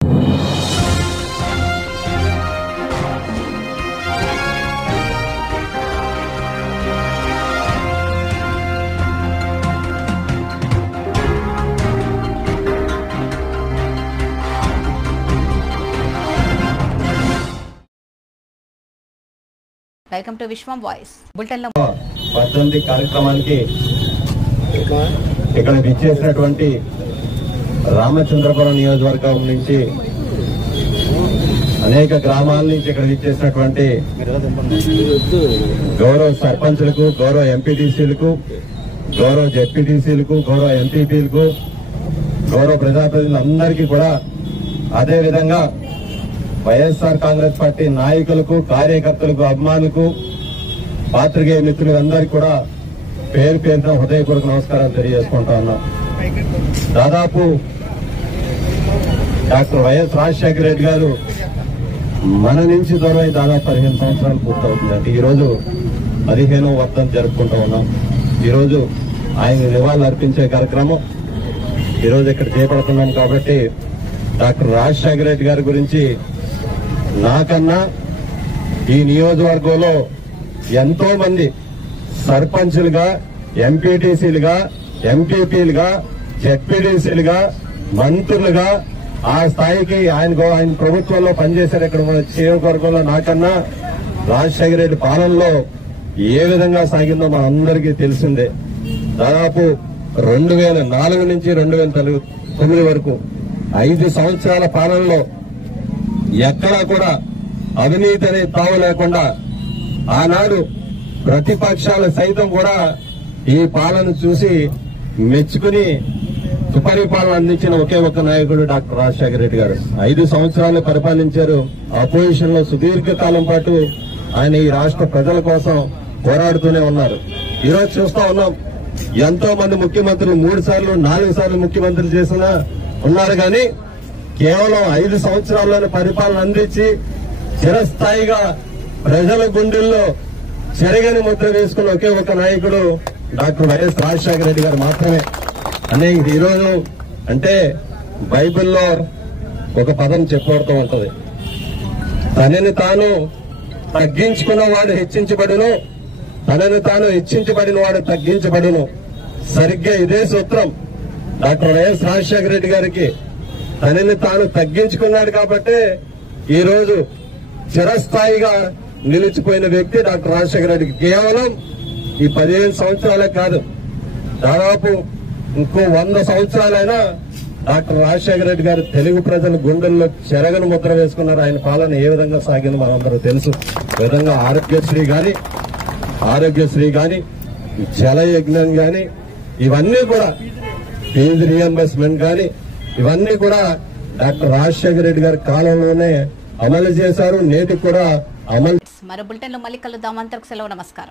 Welcome to Vishwam voice bulletin లో 18 కార్యక్రమానికి ఇక్కడ విచ్చేసినటువంటి రామచంద్రపురం నియోజకవర్గం నుంచి అనేక గ్రామాల నుంచి ఇక్కడ విచ్చేసినటువంటి గౌరవ సర్పంచులకు, గౌరవ ఎంపీటీసీలకు, గౌరవ జెడ్పీటీసీలకు, గౌరవ ఎంపీపీలకు, గౌరవ ప్రజాప్రతినిధులందరికీ కూడా, అదేవిధంగా వైఎస్ఆర్ కాంగ్రెస్ పార్టీ నాయకులకు, కార్యకర్తలకు, అభిమానులకు, పాత్రికేయ మిత్రులందరికీ కూడా పేరు పేరున హృదయపూర్వక నమస్కారాలు తెలియజేసుకుంటా ఉన్నాం. దాదాపు డాక్టర్ వైఎస్ రాజశేఖర రెడ్డి గారు మన నుంచి దూరమై దాదాపు 15 సంవత్సరాలు పూర్తవుతుందండి. ఈరోజు 15వ వర్ధంతి జరుపుకుంటూ ఉన్నాం. ఈరోజు ఆయన నివాళులు అర్పించే కార్యక్రమం ఈరోజు ఇక్కడ చేపడుతున్నాం. కాబట్టి డాక్టర్ రాజశేఖర రెడ్డి గారి గురించి నాకన్నా ఈ నియోజకవర్గంలో ఎంతో మంది సర్పంచులుగా, ఎంపీటీసీలుగా, ఎంపీపీలుగా, జెడ్పీటీసీలుగా, మంత్రులుగా ఆ స్థాయికి ఆయన ప్రభుత్వంలో పనిచేశారు. ఇక్కడ మన నియోజకవర్గంలో నాకన్నా రాజశేఖర రెడ్డి పాలనలో ఏ విధంగా సాగిందో మనందరికీ తెలిసిందే. దాదాపు 2004 నుంచి 2009 వరకు 5 సంవత్సరాల పాలనలో ఎక్కడా కూడా అవినీతి అనే తావు లేకుండా ఆనాడు ప్రతిపక్షాలు సైతం కూడా ఈ పాలన చూసి మెచ్చుకుని సుపరిపాలన అందించిన ఒకే ఒక్క నాయకుడు డాక్టర్ రాజశేఖర రెడ్డి గారు. 5 సంవత్సరాలు పరిపాలించారు. అపోజిషన్ లో సుదీర్ఘకాలం పాటు ఆయన ఈ రాష్ట్ర ప్రజల కోసం పోరాడుతూనే ఉన్నారు. ఈరోజు చూస్తా ఉన్నాం, ఎంతో మంది ముఖ్యమంత్రులు 3 సార్లు 4 సార్లు ముఖ్యమంత్రులు చేసినా ఉన్నారు. కానీ కేవలం 5 సంవత్సరాల్లోనే పరిపాలన అందించి చిరస్థాయిగా ప్రజల గుండెల్లో చెరగని ముద్ర వేసుకున్న ఒకే ఒక నాయకుడు డాక్టర్ వైఎస్ రాజశేఖర రెడ్డి గారు మాత్రమే. ఈరోజు అంటే బైబిల్లో ఒక పదం చెప్పబడుతూ ఉంటది, తనని తాను తగ్గించుకున్నవాడు హెచ్చించబడును, తనని తాను హెచ్చించబడిన వాడు తగ్గించబడును. సరిగ్గా ఇదే సూత్రం డాక్టర్ వైఎస్ రాజశేఖర రెడ్డి గారికి. తనని తాను తగ్గించుకున్నాడు కాబట్టి ఈ రోజు చిరస్థాయిగా నిలిచిపోయిన వ్యక్తి డాక్టర్ రాజశేఖర రెడ్డికి. కేవలం ఈ 15 సంవత్సరాలే కాదు, దాదాపు ఇంకో 100 సంవత్సరాలైనా డాక్టర్ రాజశేఖర రెడ్డి గారు తెలుగు ప్రజల గుండెల్లో చెరగని ముద్ర వేసుకున్నారు. ఆయన పాలన ఏ విధంగా సాగిందో మనందరూ తెలుసు. ఈ విధంగా ఆరోగ్యశ్రీ గాని, జలయజ్ఞం గాని, ఇవన్నీ కూడా ఫీజు రియంబర్స్మెంట్ గాని, ఇవన్నీ కూడా డాక్టర్ రాజశేఖర రెడ్డి గారి కాలంలోనే అమలు చేశారు. నేటికి కూడా అమలు. మరో బులెటిన్ లో మళ్ళీ కలుద్దాం. అంతకు సెలవు. నమస్కారం.